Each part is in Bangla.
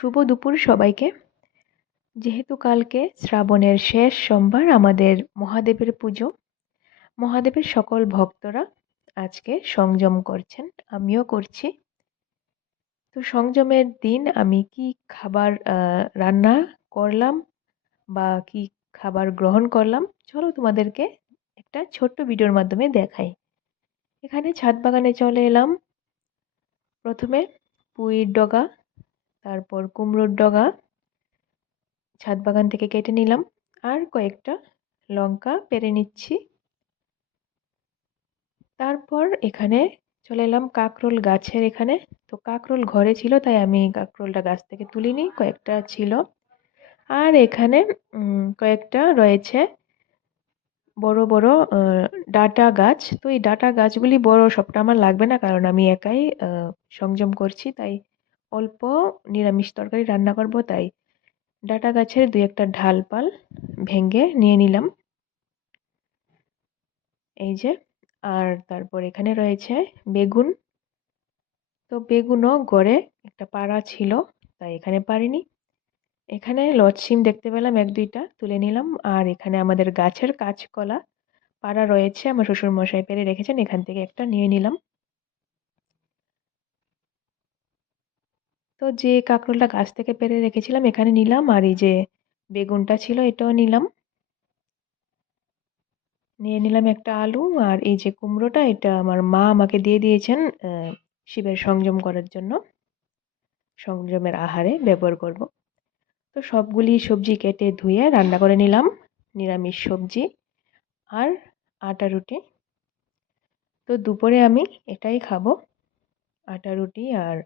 শুভ দুপুর সবাইকে। যেহেতু কালকে শ্রাবণের শেষ সোমবার আমাদের মহাদেবের পুজো, মহাদেবের সকল ভক্তরা আজকে সংযম করছেন, আমিও করছি। তো সংযমের দিন আমি কি খাবার রান্না করলাম বা কি খাবার গ্রহণ করলাম, চলো তোমাদেরকে একটা ছোট্ট ভিডিওর মাধ্যমে দেখাই। এখানে ছাদ বাগানে চলে এলাম। প্রথমে পুঁইর ডগা তারপর কুমড়োর ডগা, ছাদ বাগান থেকে কেটে নিলাম। আর কয়েকটা লঙ্কা পেরে নিচ্ছি। তারপর এখানে চলে এলাম কাকরোল গাছের এখানে। তো কাকরোল ঘরে ছিল, তাই আমি কাকরোলটা গাছ থেকে তুলিনি, কয়েকটা ছিল। আর এখানে কয়েকটা রয়েছে বড় বড় ডাটা গাছ। তো এই ডাটা গাছগুলি বড়, সবটা আমার লাগবে না, কারণ আমি একাই সংযম করছি, তাই অল্প নিরামিষ তরকারি রান্না করব, তাই ডাটা গাছের দুই একটা ঢালপাল ভেঙে নিয়ে নিলাম। এই যে, আর তারপর এখানে রয়েছে বেগুন। তো বেগুনও গড়ে একটা পাড়া ছিল, তাই এখানে পারিনি। এখানে লটসিম দেখতে পেলাম এক দুইটা, তুলে নিলাম। আর এখানে আমাদের গাছের কাঁচকলা পাড়া রয়েছে, আমার শ্বশুরমশাই পেরে রেখেছেন, এখান থেকে একটা নিয়ে নিলাম। তো যে কাঁকরোলটা গাছ থেকে পেরে রেখেছিলাম, এখানে নিলাম। আর এই যে বেগুনটা ছিল, এটাও নিলাম। নিয়ে নিলাম একটা আলু। আর এই যে কুমড়োটা, এটা আমার মা আমাকে দিয়ে দিয়েছেন শিবের সংযম করার জন্য। সংযমের আহারে ব্যবহার করব। তো সবগুলি সবজি কেটে ধুয়ে রান্না করে নিলাম, নিরামিষ সবজি আর আটা রুটি। তো দুপুরে আমি এটাই খাব, আটা রুটি আর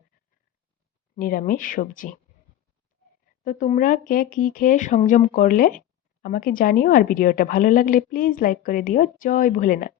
নিরামিষ সবজি। তো তোমরা কে কী খেয়ে সংযম করলে আমাকে জানিও আর ভিডিওটা ভালো লাগলে প্লিজ লাইক করে দিও। জয় ভোলেনাথ।